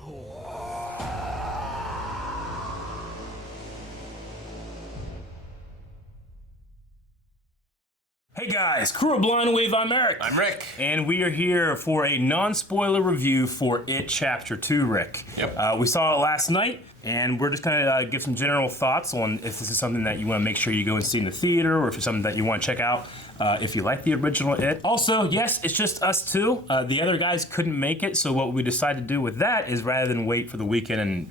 Hey guys, crew of Blind Wave, I'm Eric. I'm Rick. And we are here for a non-spoiler review for It Chapter 2, Rick. Yep. We saw it last night, and we're just going to give some general thoughts on if this is something that you want to make sure you go and see in the theater, or if it's something that you want to check out if you like the original It. Also, yes, it's just us two. The other guys couldn't make it, so what we decided to do with that is rather than wait for the weekend and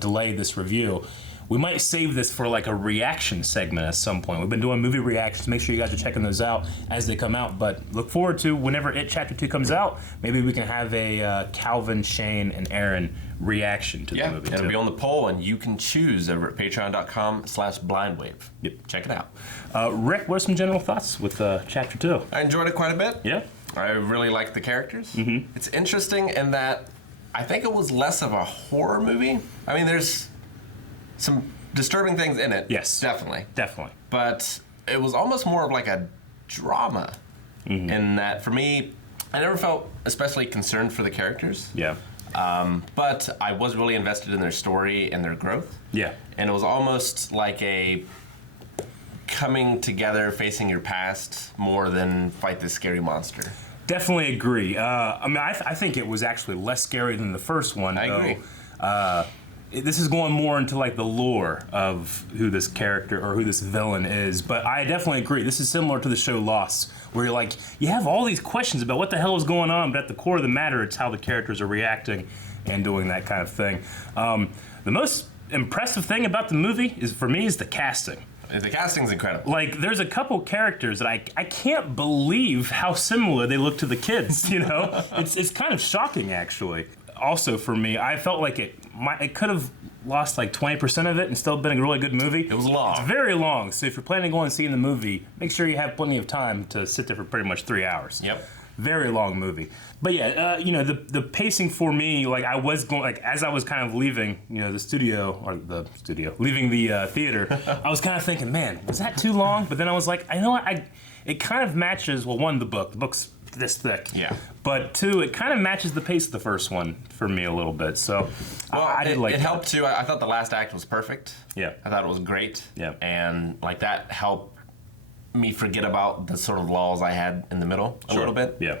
delay this review, we might save this for like a reaction segment at some point. We've been doing movie reactions. Make sure you guys are checking those out as they come out. But look forward to whenever It Chapter 2 comes out, maybe we can have a Calvin, Shane, and Aaron reaction to the movie. Yeah, it'll be on the poll, and you can choose over at patreon.com/blindwave. Yep. Check it out. Rick, what are some general thoughts with Chapter 2? I enjoyed it quite a bit. Yeah? I really liked the characters. Mm-hmm. It's interesting in that I think it was less of a horror movie. I mean, there's some disturbing things in it. Yes. Definitely. Definitely. But it was almost more of like a drama in that, for me, I never felt especially concerned for the characters. Yeah. But I was really invested in their story and their growth. Yeah. And it was almost like a coming together, facing your past more than fight this scary monster. Definitely agree. I mean, I think it was actually less scary than the first one. I agree. This is going more into like the lore of who this character or who this villain is, but I definitely agree. This is similar to the show Lost, where you're like, you have all these questions about what the hell is going on, but at the core of the matter, it's how the characters are reacting and doing that kind of thing. The most impressive thing about the movie is, for me, is the casting. The casting's incredible. Like, there's a couple characters that I can't believe how similar they look to the kids, you know? It's kind of shocking, actually. Also, for me, I felt like it could have lost like 20% of it and still been a really good movie. It was long. It's very long, so if you're planning on going and seeing the movie, make sure you have plenty of time to sit there for pretty much 3 hours. Yep. Very long movie. But yeah, you know, the pacing for me, like I was going, like as I was kind of leaving, you know, leaving the theater, I was kind of thinking, man, was that too long? But then I was like, I know it kind of matches, well, one, the book's this thick. Yeah. But two, it kind of matches the pace of the first one for me a little bit. So well, I did like it that. helped too. I thought the last act was perfect. Yeah. I thought it was great. Yeah. And like that helped me forget about the sort of lulls I had in the middle a little bit. Yeah.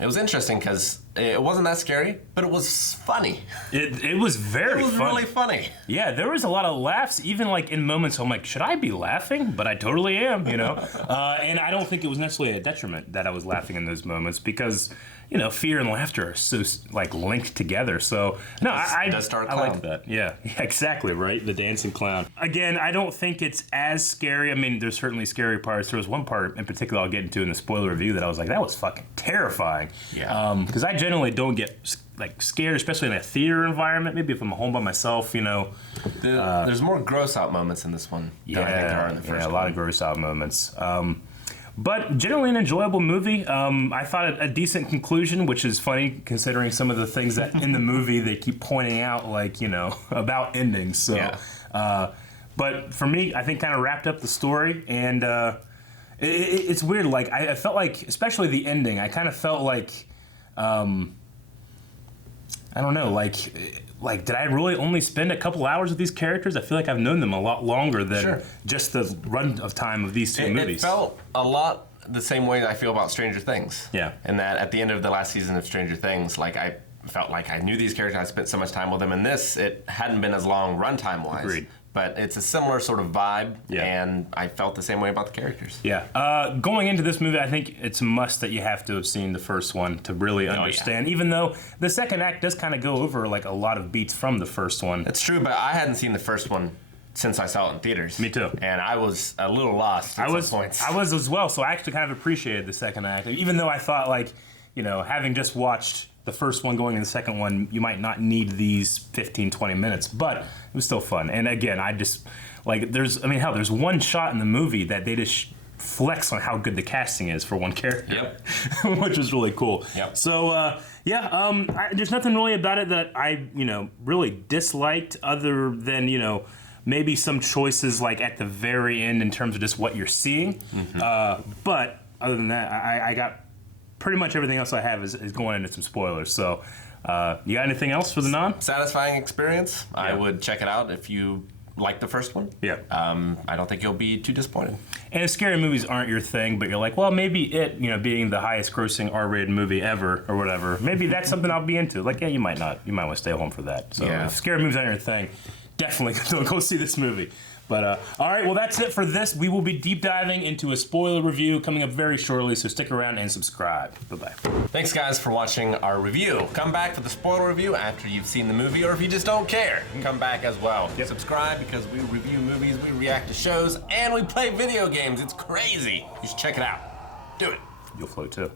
It was interesting because it wasn't that scary, but it was funny. It was very funny. It was really funny. Yeah, there was a lot of laughs, even like in moments I'm like, should I be laughing? But I totally am, you know? And I don't think it was necessarily a detriment that I was laughing in those moments because, you know, fear and laughter are so like linked together. So, no, I like that. Yeah, exactly, right? The dancing clown. Again, I don't think it's as scary. I mean, there's certainly scary parts. There was one part in particular I'll get into in the spoiler review that I was like, that was fucking terrifying. Yeah. Because I generally don't get like scared, especially in a theater environment. Maybe if I'm home by myself, you know. There's more gross out moments in this one than I think there are in the first one. Yeah, a lot of gross out moments. But generally an enjoyable movie. I thought a decent conclusion, which is funny considering some of the things that in the movie they keep pointing out, like, you know, about endings. So, yeah. But for me, I think kind of wrapped up the story, and it's weird. Like I felt like, especially the ending, I kind of felt like, I don't know, like, did I really only spend a couple hours with these characters? I feel like I've known them a lot longer than just the run of time of these two movies. It felt a lot the same way that I feel about Stranger Things. Yeah. And that at the end of the last season of Stranger Things, like I felt like I knew these characters, I spent so much time with them. And this, it hadn't been as long runtime-wise. Agreed. But it's a similar sort of vibe, and I felt the same way about the characters. Yeah. Going into this movie, I think it's a must that you have to have seen the first one to really understand, even though the second act does kind of go over like a lot of beats from the first one. That's true, but I hadn't seen the first one since I saw it in theaters. Me too. And I was a little lost at some points. I was as well, so I actually kind of appreciated the second act, even though I thought, like, you know, having just watched the first one going into the second one, you might not need these 15, 20 minutes, but it was still fun. And again, I just, like, there's one shot in the movie that they just flex on how good the casting is for one character, which is really cool. Yep. So, there's nothing really about it that I, you know, really disliked other than, you know, maybe some choices like at the very end in terms of just what you're seeing. But other than that, I got pretty much everything else I have is going into some spoilers. So, you got anything else for the non? Satisfying experience. Yeah. I would check it out if you like the first one. Yeah. I don't think you'll be too disappointed. And if scary movies aren't your thing, but you're like, well, maybe it, being the highest grossing R-rated movie ever or whatever, maybe that's something I'll be into. Like, yeah, you might not. You might want to stay home for that. So Yeah. if scary movies aren't your thing, definitely go see this movie. But, all right, well, that's it for this. We will be deep diving into a spoiler review coming up very shortly, so stick around and subscribe. Bye-bye. Thanks, guys, for watching our review. Come back for the spoiler review after you've seen the movie, or if you just don't care, come back as well. Yep. Subscribe because we review movies, we react to shows, and we play video games. It's crazy. You should check it out. Do it. You'll float, too.